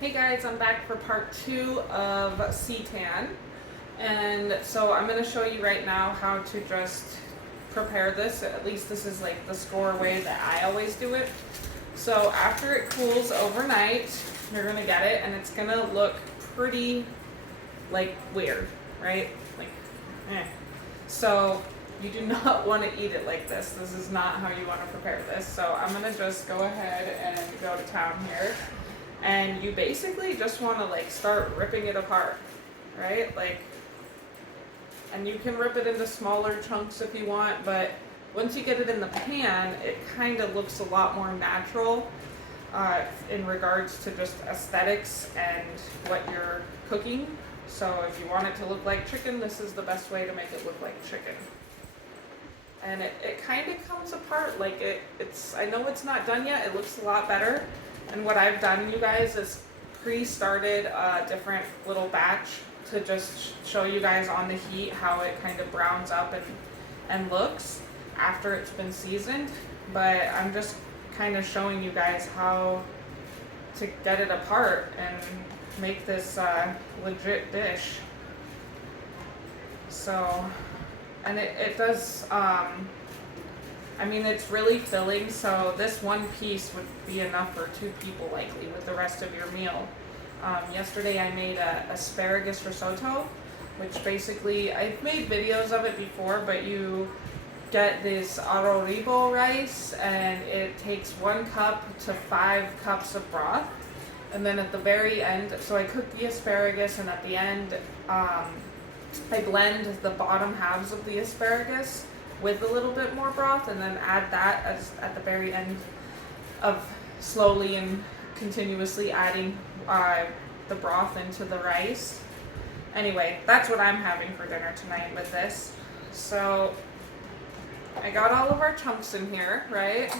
Hey guys, I'm back for part 2 of Seitan. And so I'm going to show you right now how to just prepare this. At least this is like the score way that I always do it. So after it cools overnight, you're going to get it and it's going to look pretty like weird, right? Like, eh. So you do not want to eat it like this. This is not how you want to prepare this. So I'm going to just go ahead and go to town here. And you basically just want to like start ripping it apart, right? Like, and you can rip it into smaller chunks if you want, but once you get it in the pan, it kind of looks a lot more natural in regards to just aesthetics and what you're cooking. So if you want it to look like chicken, this is the best way to make it look like chicken. And it kind of comes apart like it's, I know it's not done yet, it looks a lot better. And what I've done, you guys, is pre-started a different little batch to just show you guys on the heat how it kind of browns up and looks after it's been seasoned. But I'm just kind of showing you guys how to get it apart and make this legit dish. So, and it does, I mean, it's really filling, so this one piece would be enough for 2 people likely with the rest of your meal. Yesterday I made a asparagus risotto, which basically, I've made videos of it before, but you get this arroz rice and it takes 1 cup to 5 cups of broth. And then at the very end, so I cook the asparagus and at the end, I blend the bottom halves of the asparagus with a little bit more broth and then add that as at the very end of slowly and continuously adding the broth into the rice. Anyway, that's what I'm having for dinner tonight with this. So I got all of our chunks in here, right?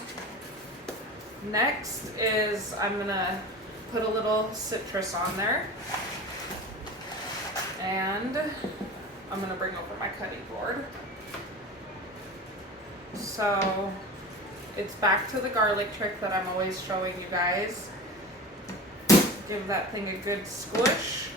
Next is I'm gonna put a little citrus on there. And I'm gonna bring over my cutting board. So it's back to the garlic trick that I'm always showing you guys. Give that thing a good squish.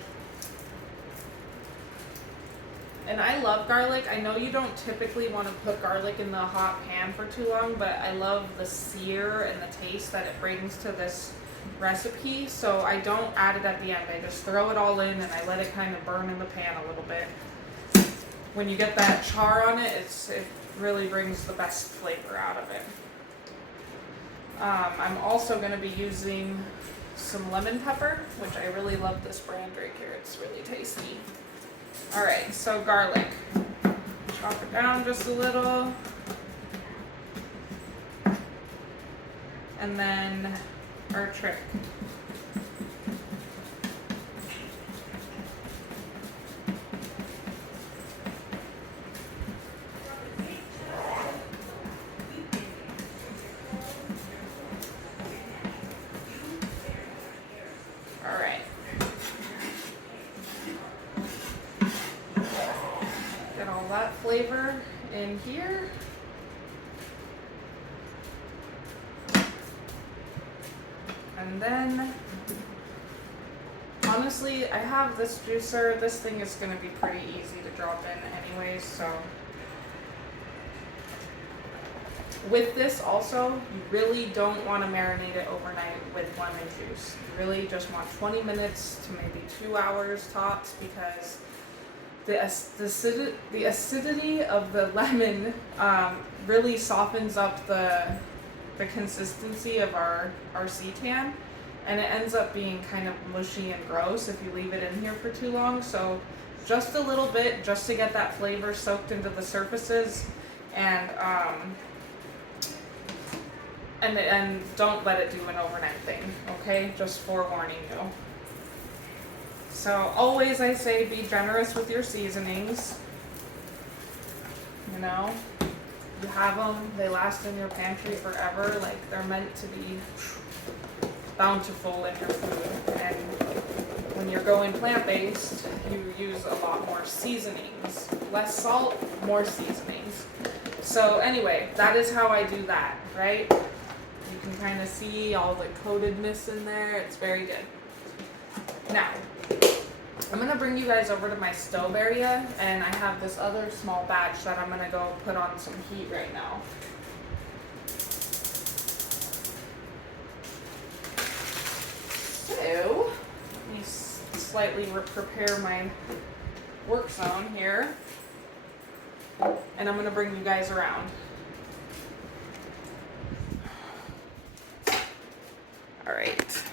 And I love garlic. I know you don't typically want to put garlic in the hot pan for too long, but I love the sear and the taste that it brings to this recipe. So I don't add it at the end. I just throw it all in and I let it kind of burn in the pan a little bit. When you get that char on it, it really brings the best flavor out of it. I'm also going to be using some lemon pepper, which I really love this brand right here. It's really tasty. Alright, so garlic. Chop it down just a little. And then our trick. Alright. Get all that flavor in here. And then, honestly, I have this juicer. This thing is going to be pretty easy to drop in anyways, so. With this also, you really don't want to marinate it overnight with lemon juice. You really just want 20 minutes to maybe 2 hours tops, because the acidity of the lemon really softens up the consistency of our seitan, and it ends up being kind of mushy and gross if you leave it in here for too long. So just a little bit, just to get that flavor soaked into the surfaces, and don't let it do an overnight thing, okay? Just forewarning you. So always I say be generous with your seasonings. You know, you have them, they last in your pantry forever. Like, they're meant to be bountiful in your food. And when you're going plant-based, you use a lot more seasonings. Less salt, more seasonings. So anyway, that is how I do that, right? You can kind of see all the coatedness in there. It's very good. Now, I'm gonna bring you guys over to my stove area, and I have this other small batch that I'm gonna go put on some heat right now. So, let me slightly prepare my work zone here, and I'm gonna bring you guys around. All right.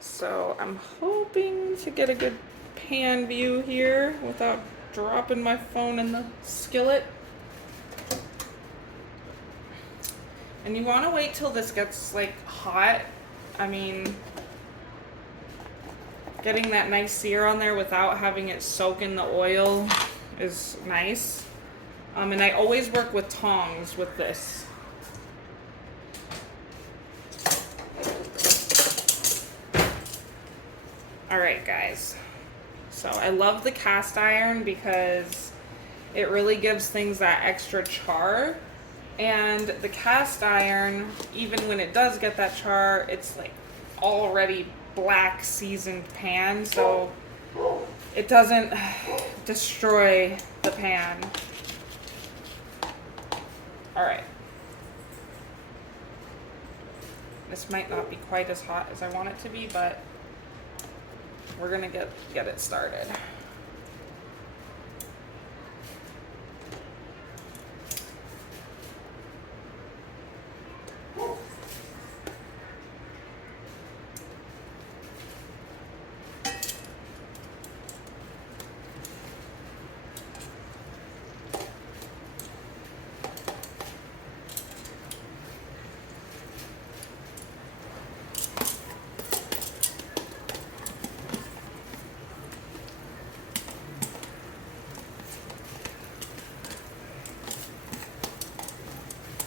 So I'm hoping to get a good pan view here without dropping my phone in the skillet. And you want to wait till this gets like hot. I mean, getting that nice sear on there without having it soak in the oil is nice. And I always work with tongs with this. Alright guys, so I love the cast iron because it really gives things that extra char, and the cast iron, even when it does get that char, it's like already black seasoned pan, so it doesn't destroy the pan. Alright. This might not be quite as hot as I want it to be, but we're gonna get it started.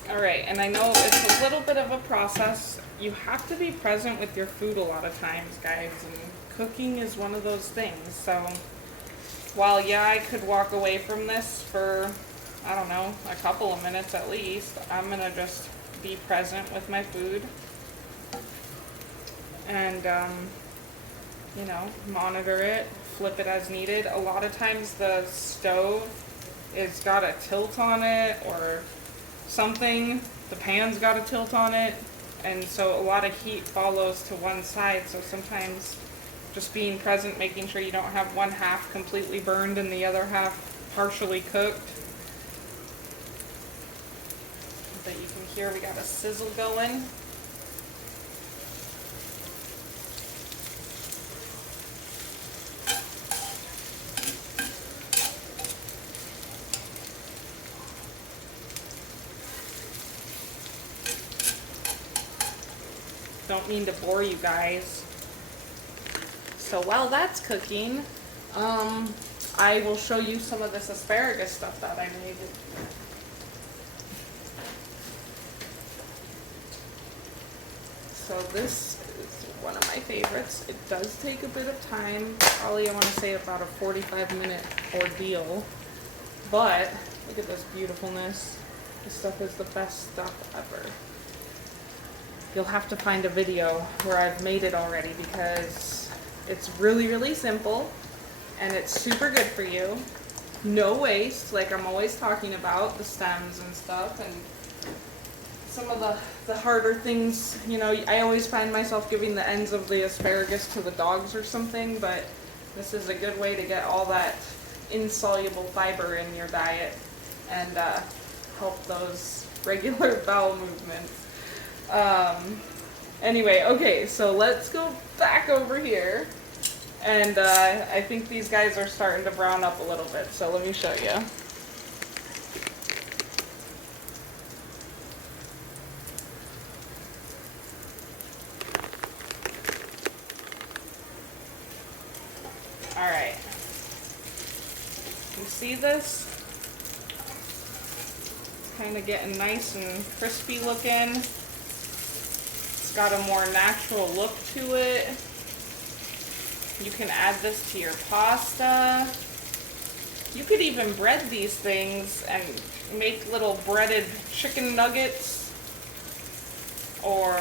Alright, and I know it's a little bit of a process. You have to be present with your food a lot of times, guys, and cooking is one of those things. So, while yeah, I could walk away from this for, I don't know, a couple of minutes at least, I'm gonna just be present with my food and, you know, monitor it, flip it as needed. A lot of times the stove is got a tilt on it or something, the pan's got a tilt on it, and so a lot of heat follows to one side, so sometimes just being present, making sure you don't have one half completely burned and the other half partially cooked. But you can hear we got a sizzle going. Don't mean to bore you guys. So while that's cooking, I will show you some of this asparagus stuff that I made. So this is one of my favorites. It does take a bit of time, probably I want to say about a 45-minute ordeal, but look at this beautifulness. This stuff is the best stuff ever. You'll have to find a video where I've made it already because it's really, really simple and it's super good for you. No waste, like I'm always talking about, the stems and stuff, and some of the harder things, you know, I always find myself giving the ends of the asparagus to the dogs or something, but this is a good way to get all that insoluble fiber in your diet and help those regular bowel movements. Anyway, okay, so let's go back over here, and I think these guys are starting to brown up a little bit, so let me show you. Alright, you see this? It's kind of getting nice and crispy looking. Got a more natural look to it. You can add this to your pasta. You could even bread these things and make little breaded chicken nuggets, or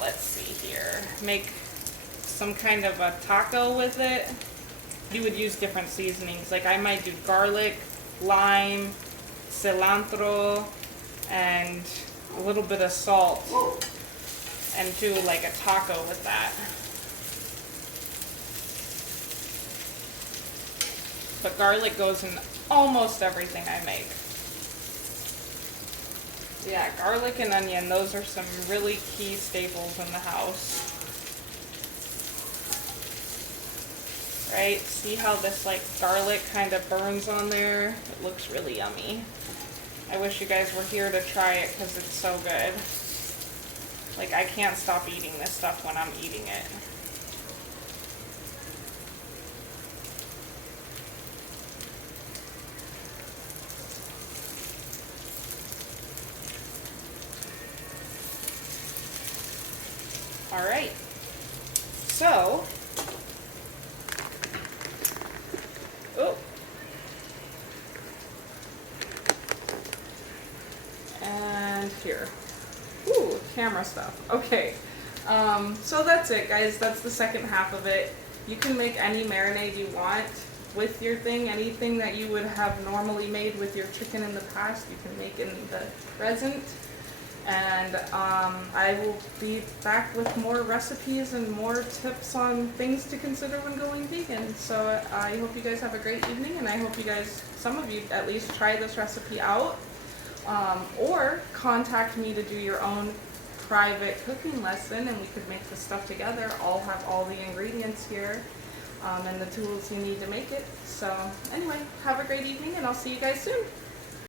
let's see here, make some kind of a taco with it, you would use different seasonings. Like I might do garlic, lime, cilantro, and a little bit of salt, and do like a taco with that. But garlic goes in almost everything I make. Yeah, garlic and onion, those are some really key staples in the house. Right? See how this like garlic kind of burns on there? It looks really yummy. I wish you guys were here to try it because it's so good. Like I can't stop eating this stuff when I'm eating it. All right, so, oh, and here, ooh, camera stuff, okay, so that's it guys, that's the second half of it. You can make any marinade you want with your thing, anything that you would have normally made with your chicken in the past, you can make in the present. And I will be back with more recipes and more tips on things to consider when going vegan. So I hope you guys have a great evening, and I hope you guys, some of you at least, try this recipe out. Or contact me to do your own private cooking lesson, and we could make this stuff together. I'll have all the ingredients here and the tools you need to make it. So anyway, have a great evening, and I'll see you guys soon.